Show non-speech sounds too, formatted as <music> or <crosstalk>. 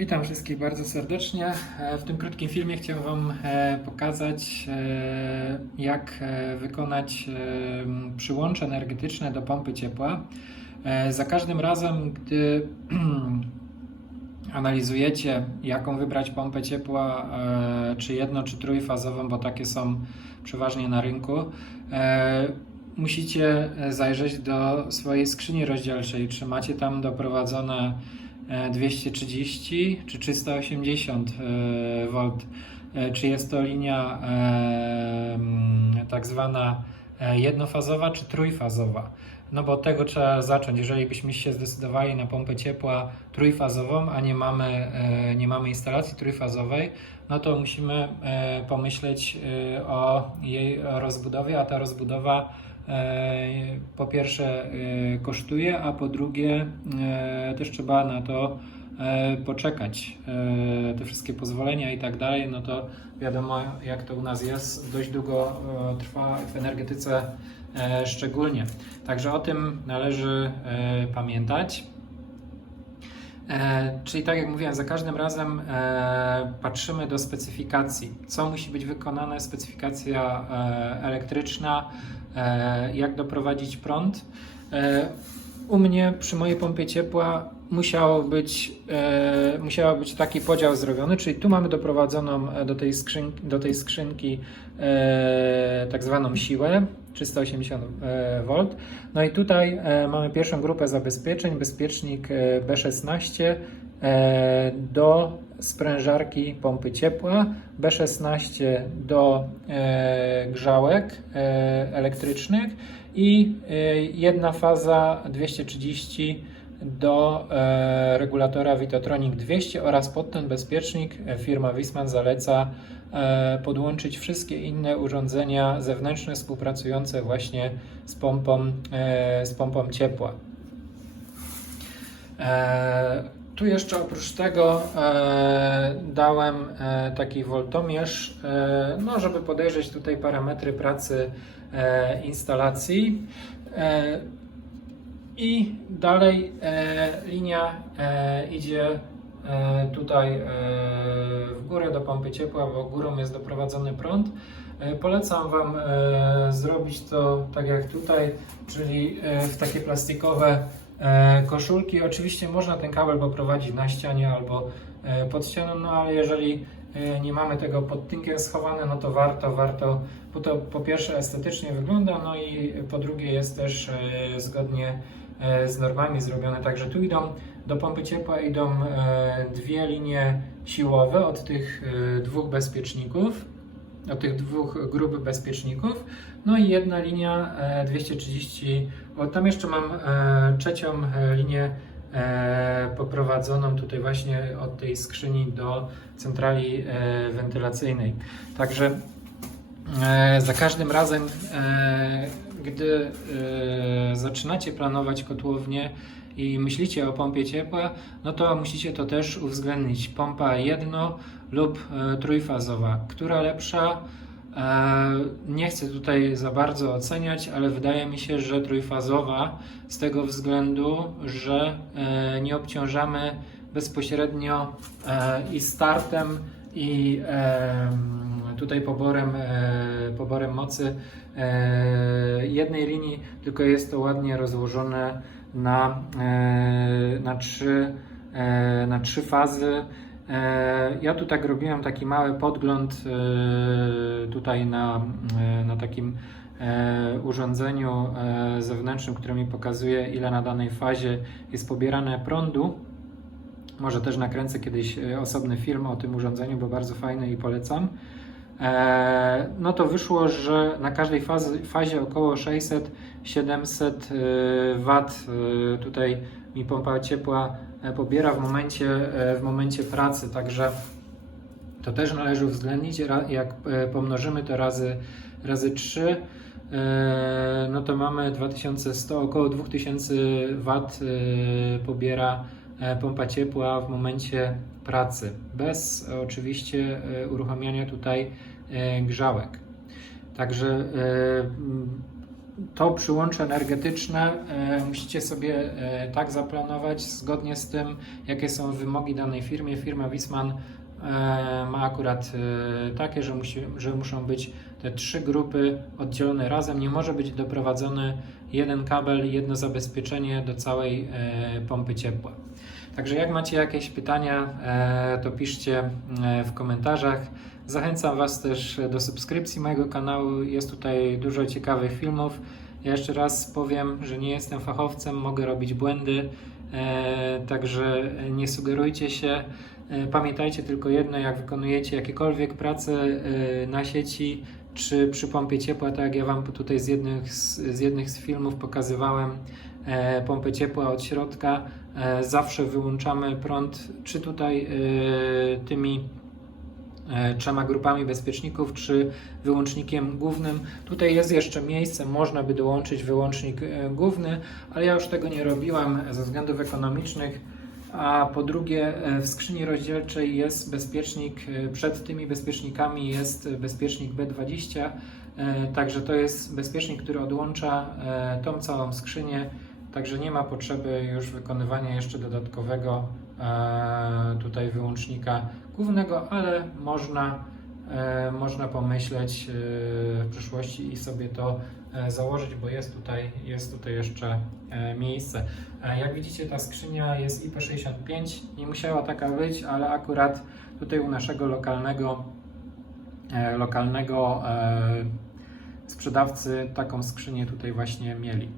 Witam wszystkich bardzo serdecznie. E, W tym krótkim filmie chciałem Wam e, pokazać, e, jak wykonać przyłącze energetyczne do pompy ciepła. Za każdym razem, gdy <clears throat> analizujecie, jaką wybrać pompę ciepła, czy jedno, czy trójfazową, bo takie są przeważnie na rynku, musicie zajrzeć do swojej skrzyni rozdzielczej, czy macie tam doprowadzone 230 czy 380 V, E, czy jest to linia e, tak zwana e, jednofazowa czy trójfazowa. No bo od tego trzeba zacząć. Jeżeli byśmy się zdecydowali na pompę ciepła trójfazową, a nie mamy, e, nie mamy instalacji trójfazowej, no to musimy e, pomyśleć e, o jej rozbudowie, a ta rozbudowa e, po pierwsze e, kosztuje, a po drugie e, też trzeba na to e, poczekać. E, Te wszystkie pozwolenia i tak dalej, no to wiadomo jak to u nas jest, dość długo e, trwa w energetyce e, szczególnie. Także o tym należy e, pamiętać. E, czyli tak jak mówiłem, za każdym razem e, patrzymy do specyfikacji. Co musi być wykonane, specyfikacja e, elektryczna, jak doprowadzić prąd. U mnie przy mojej pompie ciepła musiało być, e, musiał być taki podział zrobiony, czyli tu mamy doprowadzoną e, do tej skrzynki, do tej skrzynki e, tak zwaną siłę 380 e, V. No i tutaj e, mamy pierwszą grupę zabezpieczeń, bezpiecznik e, B16 e, do sprężarki pompy ciepła, B16 do e, grzałek e, elektrycznych i e, jedna faza 230 do e, regulatora Vitotronic 200 oraz pod ten bezpiecznik e, firma Wisman zaleca e, podłączyć wszystkie inne urządzenia zewnętrzne współpracujące właśnie z pompą, e, z pompą ciepła. Tu jeszcze oprócz tego e, dałem e, taki woltomierz, e, no żeby podejrzeć tutaj parametry pracy e, instalacji. E, I dalej e, linia e, idzie e, tutaj e, w górę do pompy ciepła, bo górą jest doprowadzony prąd. E, Polecam Wam e, zrobić to tak jak tutaj, czyli e, w takie plastikowe koszulki. Oczywiście można ten kabel poprowadzić na ścianie albo e, pod ścianą, no ale jeżeli e, nie mamy tego pod tynkiem schowane, no to warto, warto, bo to po pierwsze estetycznie wygląda, no i po drugie jest też e, zgodnie e, z normami zrobione. Także tu idą do pompy ciepła idą e, dwie linie siłowe od tych e, dwóch bezpieczników, od tych dwóch grup bezpieczników, no i jedna linia e, 230. O, tam jeszcze mam e, trzecią e, linię e, poprowadzoną tutaj właśnie od tej skrzyni do centrali wentylacyjnej. Także za każdym razem, gdy zaczynacie planować kotłownię i myślicie o pompie ciepła, no to musicie to też uwzględnić. Pompa jedno lub trójfazowa. Która lepsza? E, Nie chcę tutaj za bardzo oceniać, ale wydaje mi się, że trójfazowa z tego względu, że e, nie obciążamy bezpośrednio e, i startem, i tutaj poborem, poborem mocy jednej linii, tylko jest to ładnie rozłożone na, na, trzy, na trzy fazy. E, Ja tu tak robiłem taki mały podgląd e, tutaj na, e, na takim urządzeniu zewnętrznym, które mi pokazuje, ile na danej fazie jest pobierane prądu. Może też nakręcę kiedyś osobny film o tym urządzeniu, bo bardzo fajny i polecam. E, No to wyszło, że na każdej fazie, fazie około 600-700 W e, tutaj mi pompa ciepła e, pobiera w momencie, e, w momencie pracy, także to też należy uwzględnić. Jak e, pomnożymy to razy, razy 3, e, no to mamy 2100, około 2000 W e, pobiera e, pompa ciepła w momencie pracy, bez e, oczywiście e, uruchamiania tutaj e, grzałek. Także to przyłącze energetyczne musicie sobie tak zaplanować zgodnie z tym, jakie są wymogi danej firmie. Firma Wisman ma akurat takie, że, musi, że muszą być te trzy grupy oddzielone razem. Nie może być doprowadzony jeden kabel, jedno zabezpieczenie do całej pompy ciepła. Także jak macie jakieś pytania, e, to piszcie e, w komentarzach. Zachęcam Was też do subskrypcji mojego kanału. Jest tutaj dużo ciekawych filmów. Ja jeszcze raz powiem, że nie jestem fachowcem, mogę robić błędy, e, także nie sugerujcie się. Pamiętajcie tylko jedno, jak wykonujecie jakiekolwiek prace na sieci czy przy pompie ciepła, tak jak ja Wam tutaj z jednych z, z, jednych z filmów pokazywałem, e, pompę ciepła od środka, e, zawsze wyłączamy prąd, czy tutaj e, tymi e, trzema grupami bezpieczników, czy wyłącznikiem głównym. Tutaj jest jeszcze miejsce, można by dołączyć wyłącznik e, główny, ale ja już tego nie robiłam ze względów ekonomicznych. A po drugie, e, w skrzyni rozdzielczej jest bezpiecznik, e, przed tymi bezpiecznikami jest bezpiecznik B20, e, także to jest bezpiecznik, który odłącza tą całą skrzynię, także nie ma potrzeby już wykonywania jeszcze dodatkowego tutaj wyłącznika głównego, ale można, można pomyśleć w przyszłości i sobie to założyć, bo jest tutaj, jest tutaj jeszcze e, miejsce. E, Jak widzicie, ta skrzynia jest IP65. Nie musiała taka być, ale akurat tutaj u naszego lokalnego, e, lokalnego e, sprzedawcy taką skrzynię tutaj właśnie mieli.